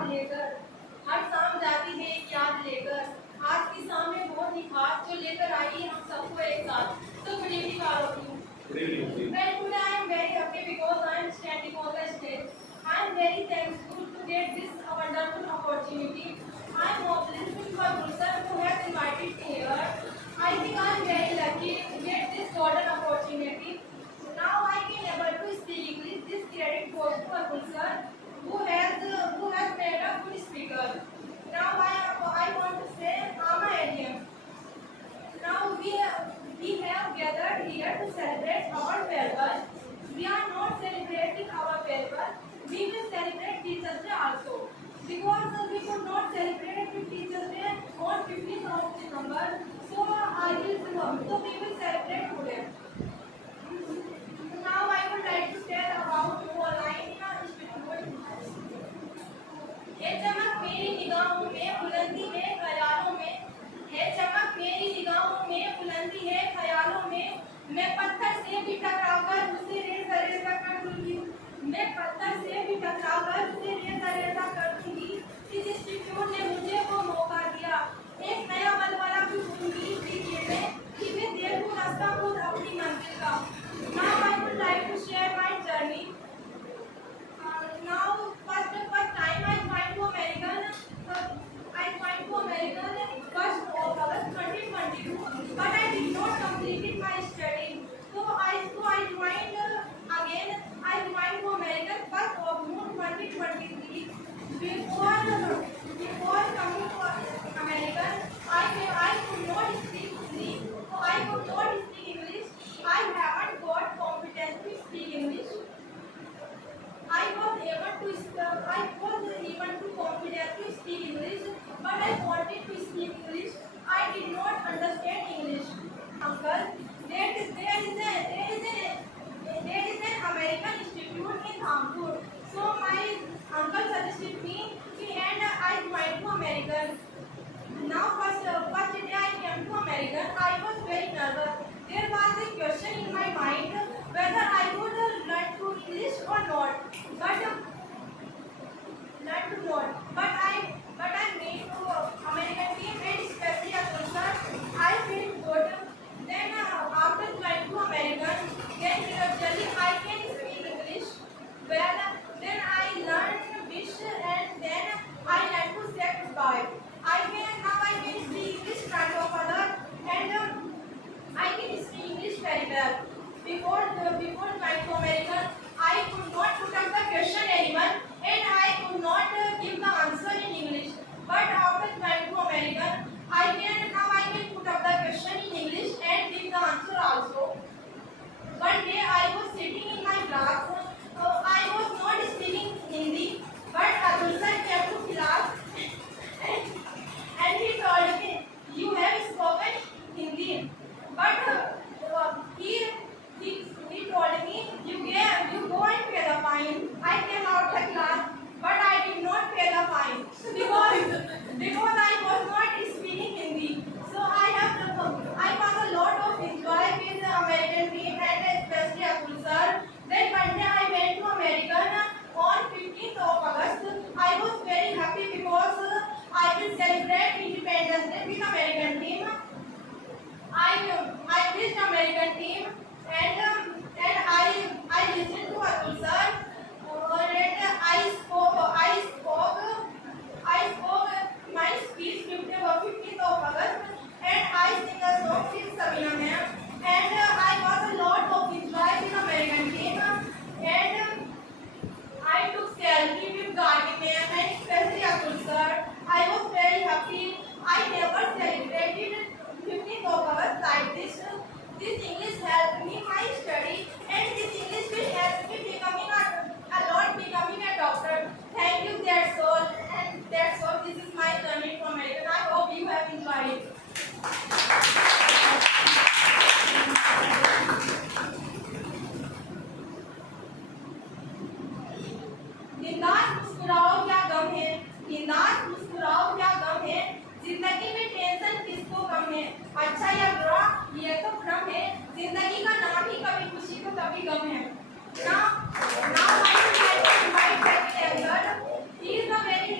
याद लेकर, हर शाम जाती है एक याद लेकर। आज की शाम में बहुत ही खास जो लेकर आई है हम सबको एक साथ। So good evening all of you. Good evening. Well, today I am very happy because I am standing on the stage. I am very thankful to get this wonderful opportunity. I am obliged to my sir who has invited me here. I think I am very lucky to get this golden opportunity. Now I can able to speak English. This credit goes to Abdul sir who has made a good speaker. Now I want to say I'm an alien. Now we have gathered here to celebrate our farewell. We are not celebrating our farewell. We will celebrate Teachers' Day also. Because we could not celebrate Teachers' Day on 15th of December. So we will celebrate today. Now I would like to tell about online institute. ये चमक मेरी निगाहों में बुलंदी है ख्यालों में, ये चमक मेरी निगाहों में बुलंदी है ख्यालों में। मैं पत्थर से भी टकराकर उसे रेज़ा रेज़ा कर दूंगी, मैं पत्थर से भी टकराकर उसे रेज़ा रेज़ा कर दूंगी। इस इंस्टीट्यूट ने मुझे वो मौका दिया, एक नया बलवाला भी दूंगी जीने में कि मैं देखूं रास्ता खुद अपनी मंजिल का। Now I would like to share my journey. Now first time I went to American 1st of August 2022, but I did not complete my study. So I joined again. I joined to American 1st of June 2023. Before coming to American, I could not speak English. So I could not speak English. I haven't got competence to speak English. I was even too confident to speak English, but I wanted to speak English. I did not understand English. Uncle, there is an American institute in Dhampur. So my uncle suggested me, and I joined to American. Now first day I came to American, I was very nervous. There was a question in my mind whether I would learn to English or not. But I made to American team and especially Abdul sir. I feel good. Then after going to American, then gradually I can speak English well. Then I learned wish and then I learned to say goodbye. Now I can speak English kind of other and I can speak English very well. Before going to American, I could not put up the question anyone and I could not give the answer in English. But after going to American, I can put up the question in English and give the answer also. One day I was sitting in my class. I was not speaking Hindi, but Abdul sir came to class and he told me, "You have spoken Hindi." But he told me, you go and pay the fine. I came out the class, but I did not pay the fine because I was not speaking Hindi. So I was a lot of enjoy with the American team and especially Abdul sir. Then one day I went to American on 15th of August. I was very happy because I will celebrate Independence Day with American team. I with American team and I listened to Abdul sir and I spoke my speech 15th of August and I sing a song with Sabina ma'am and I was a lot of enjoy with American team and I took selfie with Gargi ma'am and especially Abdul sir. I was very happy. I never celebrated 15th of August like this. This English helped me my study and this English will help me becoming a doctor. Thank you, that's all. And that's all. This is my journey to America. I hope you have enjoyed it. बिंदास मुस्कुराओ क्या गम है, बिंदास मुस्कुराओ क्या गम है, जिंदगी में tension किसको कम है, अच्छा या बुरा ये तो भ्रम है, जिंदगी का नाम ही कभी खुशी तो कभी गम है। Now I would like to invite Becky Elliott. He is a very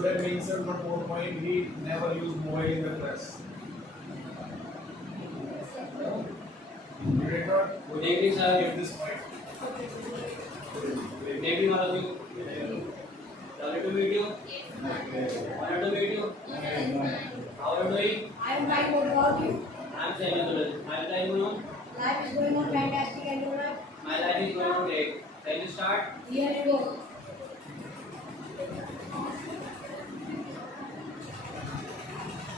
should have mentioned one more point. He never used mobile in the class. You did not. Good evening, sir. Get this point. Good evening, all of you. Lovely to meet you. Honored to meet you. How are you doing? I am fine. What about you? I am saying good. My life is going Life is going on fantastic and your life? My life is going on great. Can you start? Here you go.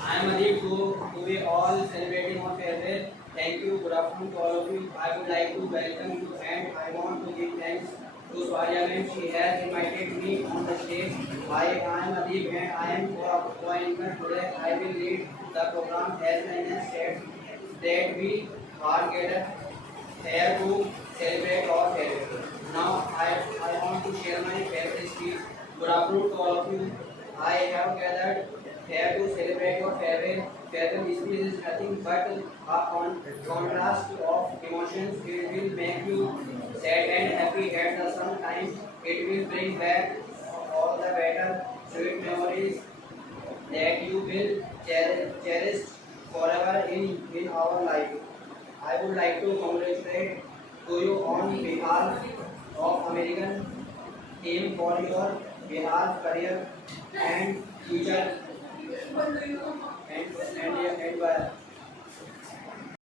I am Adib to be all celebrating on farewell. Thank you. Good afternoon to all of you. I would like to welcome you and I want to give thanks to Swaria ma'am. She has invited me on the stage. I am Adib and I am co-anchor today. I will lead the program as Nina said that we are gathered here to celebrate our farewell. Now I want to share my favorite speech. Good afternoon to all of you. I have gathered here to celebrate your farewell. Farewell speech is nothing but a contrast of emotions. It will make you sad and happy at the same time. It will bring back all the better sweet memories that you will cherish forever in our life. I would like to congratulate to you on behalf of American team for your behalf, career and future and